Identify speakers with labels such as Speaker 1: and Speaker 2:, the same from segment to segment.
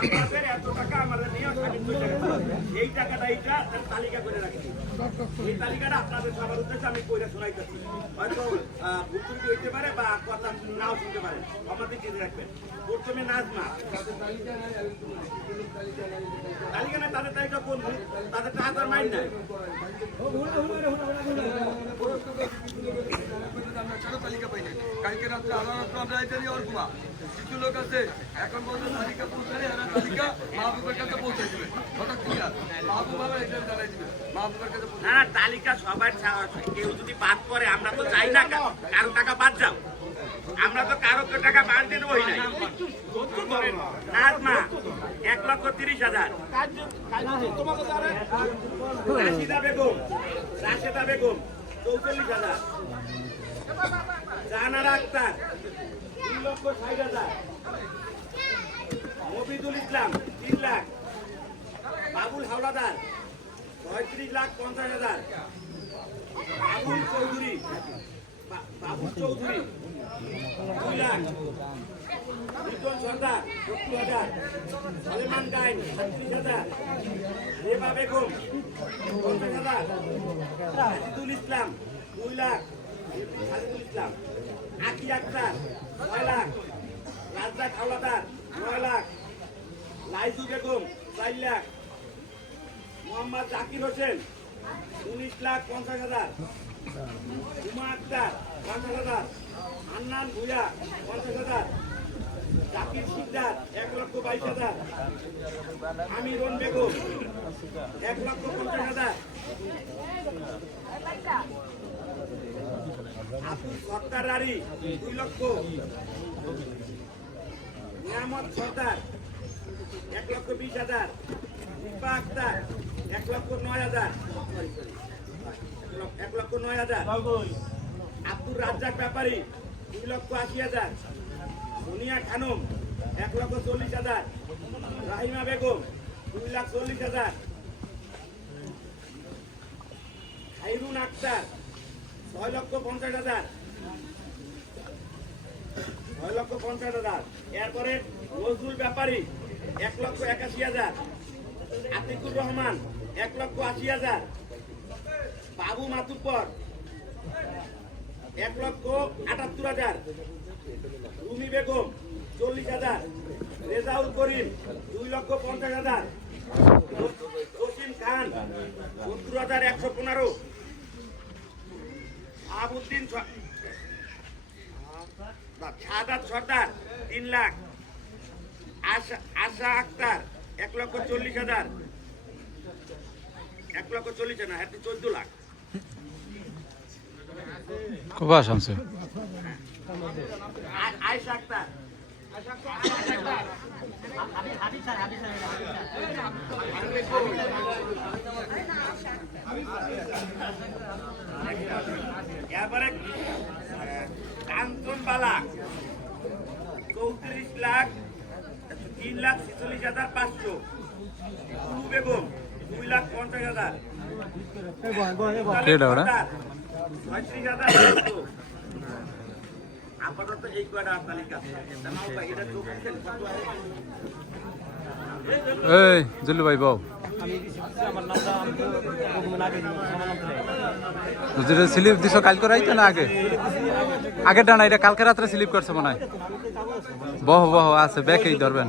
Speaker 1: আপনাদের এত টাকা আমাদের নিয়ে। এই টাকাটা এইটা তালিকা করে রাখছি এই তালিকাটা আপনাদের সবার উদ্দেশ্যে আমি কইরা শোনাইতেছি হয়তো আহ, ভুল হইতে পারে বা কথা নাও শুনতে পারে আমাদের চিনে রাখবেন প্রথমে নাজমা তালিকা না তাদের তালিকা কোন? তাদের টাকা মাইন্ড নাই
Speaker 2: আমরা কেন তালিকা পাই নাই? কালকে রাত্রে আদালত আমরা এটারই অল্পমা কিছু লোক আছে এখন পর্যন্ত তালিকা পৌঁছালে এরা তালিকা মাহবুবের কাছে পৌঁছে দিবে। হঠাৎ ক্লিয়ার মাহবুব আবার এটা জানাই দিবে। মাহবুবের কাছে
Speaker 1: না না, তালিকা সবার কেউ যদি বাদ করে আমরা তো চাই না কা- কারও টাকা বাদ যাও। আমরা তো কারও তো টাকা বাদ দিয়ে দেবোই নাই। নাজমা এক লক্ষ তিরিশ হাজার। রাশিদা বেগম রাশেদা বেগম চৌচল্লিশ হাজার। জাহানারা আক্তার। তিন লক্ষ ষাট হাজার। মফিদুল ইসলাম, তিন লাখ। বাবুল হাওলাদার, পঁয়ত্রিশ লাখ পঞ্চাশ হাজার। বাবুল চৌধুরী বাবুল চৌধুরী, দুই লাখ। বিজন সর্দার, সত্তর হাজার। সলেমান গাইন ছত্রিশ হাজার। রেবা বেগম, পঞ্চাশ হাজার। সাজিদুল ইসলাম, দুই লাখ। সাজিদুল ইসলাম। আকি আক্তার ছয় লাখ। রাজ্জাক হাওলাদার, নয় লাখ। লাইজু বেগম, চার লাখ। মোহাম্মদ জাকির হোসেন, উনিশ লাখ পঞ্চাশ হাজার। উমা আক্তার, পঞ্চাশ হাজার। হান্নান ভুয়া পঞ্চাশ হাজার। জাকির সিকদার এক লক্ষ বাইশ হাজার। আমিরন বেগম, এক লক্ষ পঞ্চাশ হাজার। সত্তার রারি দুই লক্ষ। নিয়ামত সর্দার এক লক্ষ বিশ হাজার। রূপা আক্তার এক লক্ষ নয় হাজার। এক লক্ষ নয় হাজার। আব্দুর রাজ্জাক ব্যাপারী দুই লক্ষ আশি হাজার। সোনিয়া খানম এক লক্ষ চল্লিশ হাজার। রাহিমা বেগম দুই লাখ চল্লিশ হাজার। খাইরুন আক্তার ছয় লক্ষ পঞ্চাশ হাজার। ছয় লক্ষ পঞ্চাশ হাজার। এরপরে নজরুল ব্যাপারী, এক লক্ষ একাশি হাজার। আতিকুর রহমান, এক লক্ষ আশি হাজার। বাবু মাতুব্বর এক লক্ষ আটাত্তর হাজার। রুমি বেগম, চল্লিশ হাজার। রেজাউল করিম, দুই লক্ষ পঞ্চাশ হাজার। জসিম খান, সত্তর হাজার একশো পনেরো। স- সাদাত সর্দার তিন লাখ। আশা আক্তার এক লক্ষ চল্লিশ হাজার। এক লক্ষ চল্লিশ না এত চোদ্দ লাখ।
Speaker 3: কবা শামসু
Speaker 1: আ- আয়েশা আক্তার। এবারে কাঞ্চন বালা চৌত্রিশ লাখ তিন লাখ ছেচল্লিশ হাজার পাঁচশো কুলু বেগম দুই লাখ পঞ্চাশ হাজার? পঁয়ত্রিশ হাজার। আপাতত এই কয়টা তালিকা?
Speaker 3: এই, জুল্লু ভাই যেটা স্লিপ দিছ কালকে রাইতে না আগে? আগের ডানা, এটা কালকে রাত্রে স্লিপ করছে মনে হয়। বহ বহ, আছে ব্যাকেই ধরবেন।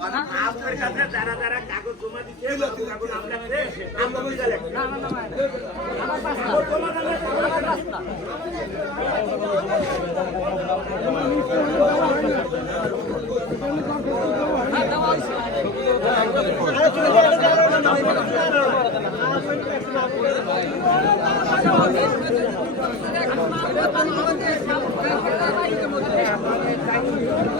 Speaker 1: আপনার কাছে যারা যারা কাগজ জমা দিচ্ছে কাগজ আমরা আমরা বুঝা লাগবে
Speaker 4: আচ্ছা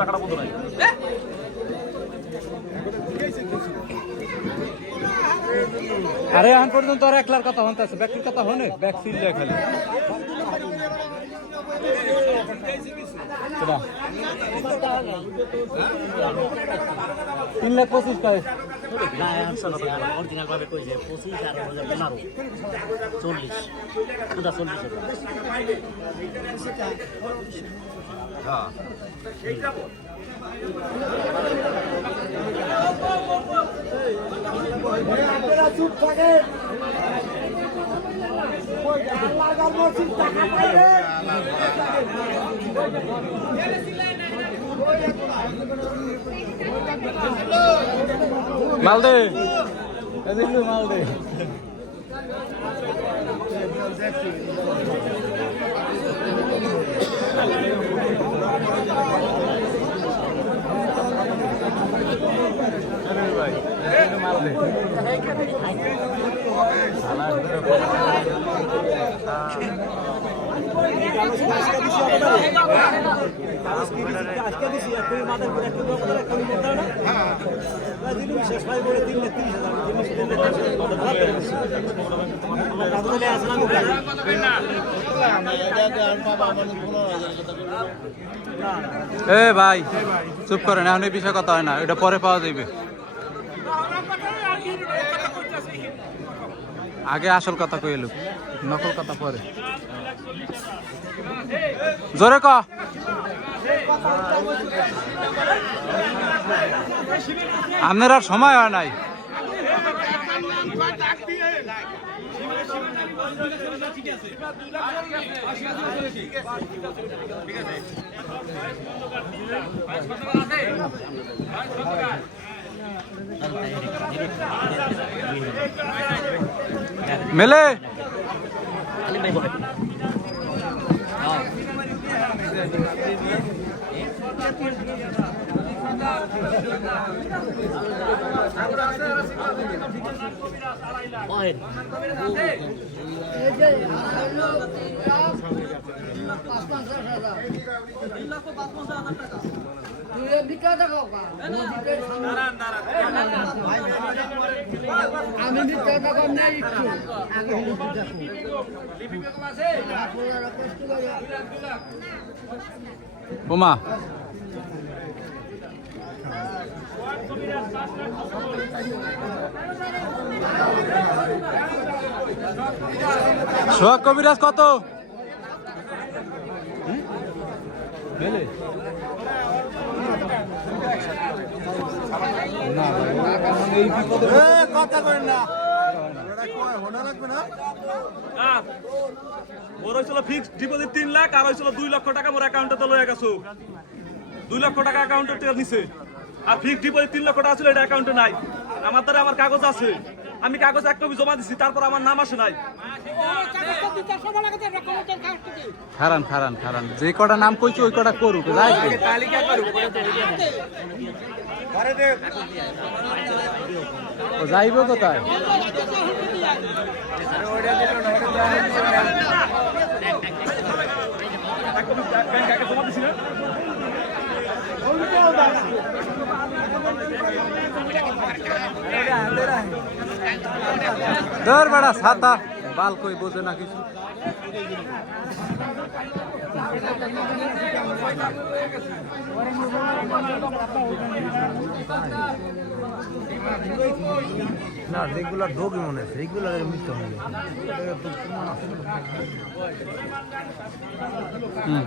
Speaker 4: টাকাটা বন্ধ রাখবে
Speaker 3: আরে, এখন পর্যন্ত আর একলার কথা হতে আছে। ব্যাকের কথা হনে ব্যাক ফিল খালি। তিন লাখ পঁচিশ টাকা
Speaker 5: না একশো টাকা অরিজিনাল ভাবে কইছে পঁচিশ আর চল্লিশ চল্লিশ
Speaker 3: মালদে। এদিকে মালদে এ ভাই, চুপ করেন, এখন এই বিষয়ে কথা হয় না, এটা পরে পাওয়া যাবে আগে আসল কথা কই এলু নকল কথা পরে। জোরে ক। আপনার আর সময় হয় নাই। মেলে।
Speaker 5: ভাই বলে বলেন
Speaker 6: আমি দিতে টাকা। নেই একটু আগে
Speaker 3: ওমা সোহাগ কবিরাজ কত?
Speaker 4: হয়েছিল ফিক্সড ডিপোজিট তিন লাখ আর হয়েছিল দুই লক্ষ টাকা মোর অ্যাকাউন্টে তো লয়ে গেছো। দুই লক্ষ টাকা অ্যাকাউন্টে নিছে। আর ফিক্সড ডিপোজিট তিন লক্ষ টাকা ছিল এটা অ্যাকাউন্টে নাই। আমার দ্বারা আমার কাগজ আছে। আমি কাগজ এক কপি জমা দিছি তারপর আমার নাম আসে নাই।
Speaker 3: খারান খারান খারান। যে কটা নাম কইছি ওই কটা করুক যাই। ও যাইব কোথায়?
Speaker 4: ব্যাংক আগে জমা দিছি না?
Speaker 3: ধর বেড়া ছাতা বাল কই বোঝে না কিছু
Speaker 7: না রেগুলার ঢোকে মনে আছে রেগুলার মৃত্যু হবে
Speaker 4: হ্যাঁ?